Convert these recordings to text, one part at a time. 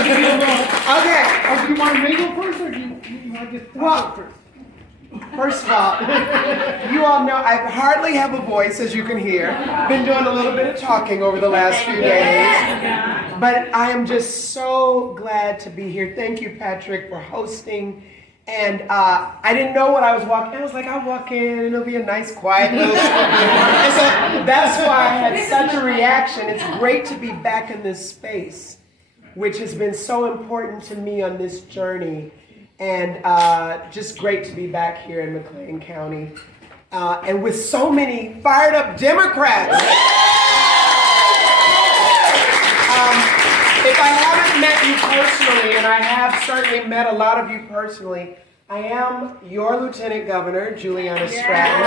Okay. Oh, do you want me to go first, or do you want to just talk first? First of all, you all know I hardly have a voice, as you can hear. Been doing a little bit of talking over the last few days. But I am just so glad to be here. Thank you, Patrick, for hosting. And I didn't know what I was walking. I was like, I'll walk in and it'll be a nice, quiet little school. And so that's why I had such a reaction. It's great to be back in this space, which has been so important to me on this journey. And just great to be back here in McLean County. And with so many fired up Democrats. If I haven't met you personally, and I have certainly met a lot of you personally, I am your Lieutenant Governor, Juliana Stratton.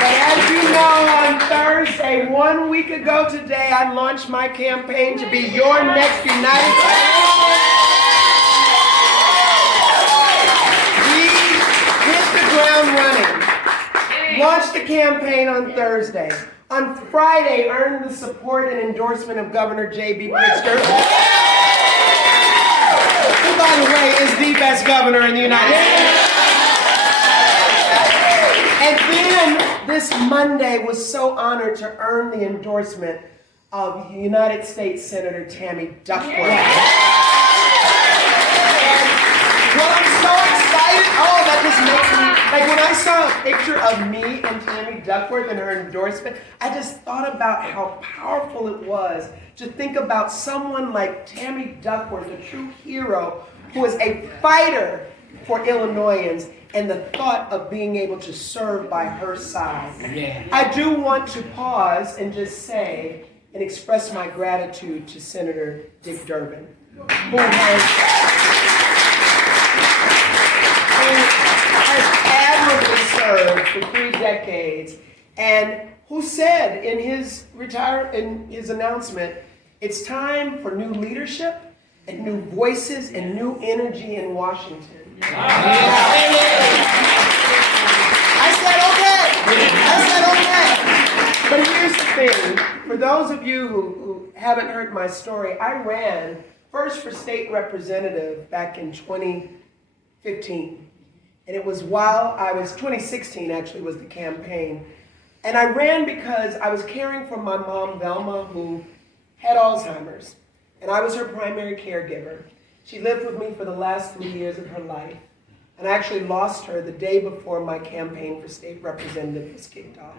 But as you know, on Thursday, 1 week ago today, I launched my campaign to be your next United States. We hit the ground running. Launched the campaign on Thursday. On Friday, earned the support and endorsement of Governor J.B. Pritzker, who, by the way, is the best governor in the United States. And then this Monday was so honored to earn the endorsement of United States Senator Tammy Duckworth. And well, I'm so excited. Oh, that just makes me, like when I saw a picture of me and Tammy Duckworth and her endorsement, I just thought about how powerful it was to think about someone like Tammy Duckworth, a true hero, who is a fighter for Illinoisans, and the thought of being able to serve by her side. Yeah. I do want to pause and just say and express my gratitude to Senator Dick Durbin, who has admirably served for 3 decades, and who said in his announcement, it's time for new leadership and new voices and new energy in Washington. I said, okay. But here's the thing. For those of you who haven't heard my story, I ran first for state representative back in 2015. And it was 2016 actually was the campaign. And I ran because I was caring for my mom, Velma, who had Alzheimer's. And I was her primary caregiver. She lived with me for the last 3 years of her life. And I actually lost her the day before my campaign for state representative was kicked off.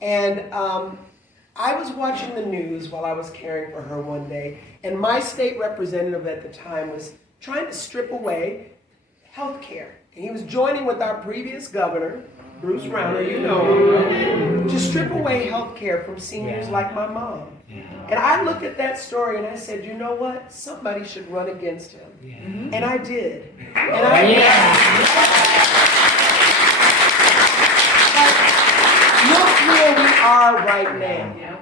And I was watching the news while I was caring for her one day, and my state representative at the time was trying to strip away health care. And he was joining with our previous governor, Bruce Rauner, you know him, to strip away health care from seniors like my mom. And I looked at that story and I said, you know what? Somebody should run against him. And I did. And I look where we are right now.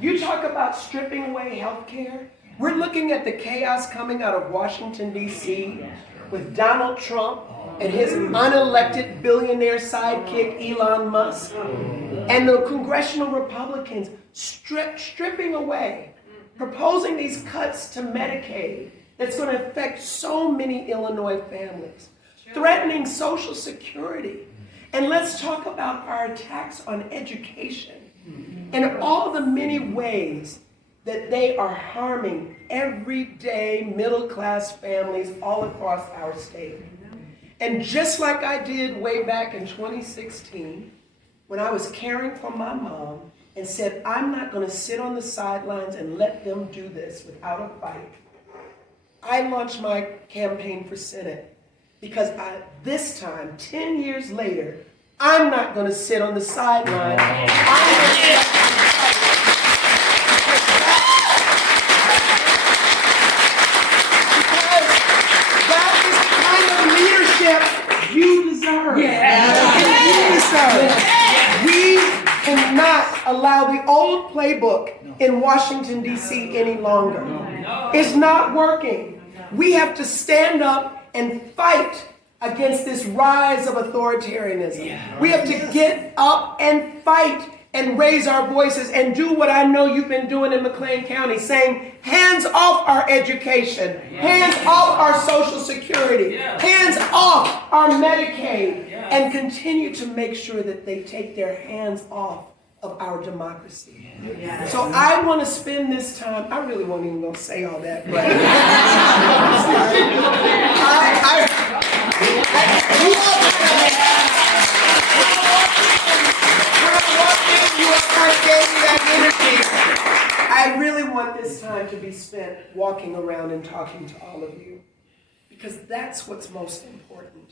You talk about stripping away health care. We're looking at the chaos coming out of Washington, D.C. with Donald Trump and his unelected billionaire sidekick, Elon Musk, and the congressional Republicans stripping away, proposing these cuts to Medicaid that's going to affect so many Illinois families, threatening Social Security. And let's talk about our attacks on education and all the many ways that they are harming everyday middle-class families all across our state. And just like I did way back in 2016, when I was caring for my mom and said, I'm not going to sit on the sidelines and let them do this without a fight, I launched my campaign for Senate because this time, 10 years later, I'm not going to sit on the sidelines. I'm going to sit on the sidelines. You deserve. You deserve. We cannot allow the old playbook in Washington, D.C. any longer. It's not working. We have to stand up and fight against this rise of authoritarianism. We have to get up and fight and raise our voices and do what I know you've been doing in McLean County, saying hands off our education, hands off our Social Security, hands off our Medicaid, and continue to make sure that they take their hands off of our democracy. So I want to spend this time, I really wasn't even going to say all that, but I really want this time to be spent walking around and talking to all of you, because that's what's most important.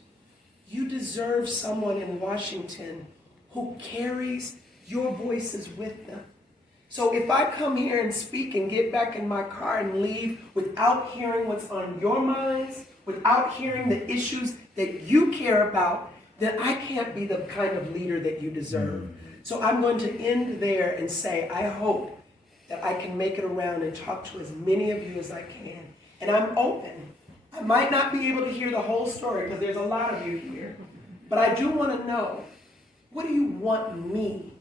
You deserve someone in Washington who carries your voices with them. So if I come here and speak and get back in my car and leave without hearing what's on your minds, without hearing the issues that you care about, then I can't be the kind of leader that you deserve. So I'm going to end there and say, I hope that I can make it around and talk to as many of you as I can. And I'm open. I might not be able to hear the whole story because there's a lot of you here, but I do want to know, what do you want me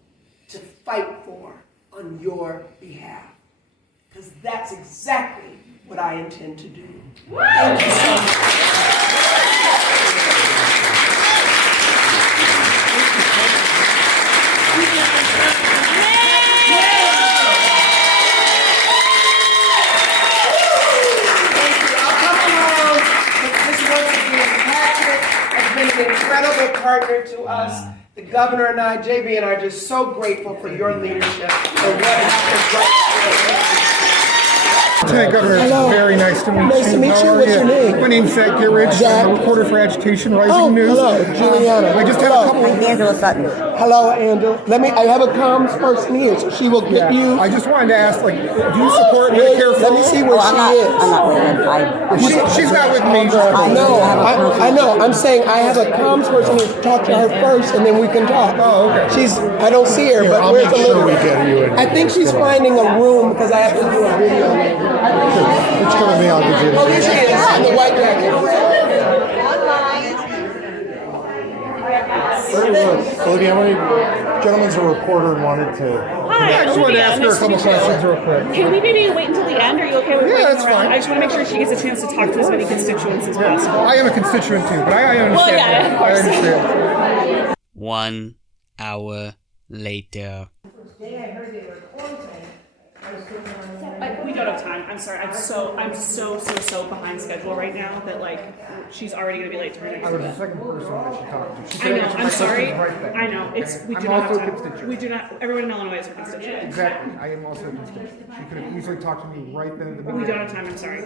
to fight for on your behalf? Because that's exactly what I intend to do. Thank you so much. Incredible partner to us. The governor and I, JB, and I are just so grateful for your leadership and what happens right now. Lieutenant Governor, it's very nice to meet you. Nice to meet you. How are What's your name? My name's Zach Gerrich. Zach. I'm a reporter for Agitation Rising News. Hello, Juliana. I just have a couple. I'm Angela Sutton. Hello, Angela. I have a comms person here, so she will get you. I just wanted to ask, do you support Medicare for Let me see where I'm she is. not with it. She's not with me. No, I know. I'm saying I have a comms person here to talk to her first, and then we can talk. Oh, okay. I don't see her, but I'll where's make the sure little? we get you in. I think she's finding a room because I have to do a video later. It's going to be on the Oh, there she is, in the white jacket. Olivia, how many gentlemen's a reporter and wanted to... I just wanted to ask her a couple questions real quick. Can we maybe wait until the end? Are you okay with waiting that's around? fine. I just want to make sure she gets a chance to talk to as many constituents as possible. I am a constituent too, but I understand. Well, yeah, that. of course. I understand. 1 hour later. We don't have time. I'm sorry. I'm so behind schedule right now that she's already gonna be late to her next I was the event. second person that she talked to. She I know. said I'm my sorry. question right there. I know. We do I'm not have also a time. constituent. We do not. Everyone in Illinois is a constituent. Exactly. I am also a constituent. She could have easily talked to me right then at the beginning. We don't have time. I'm sorry.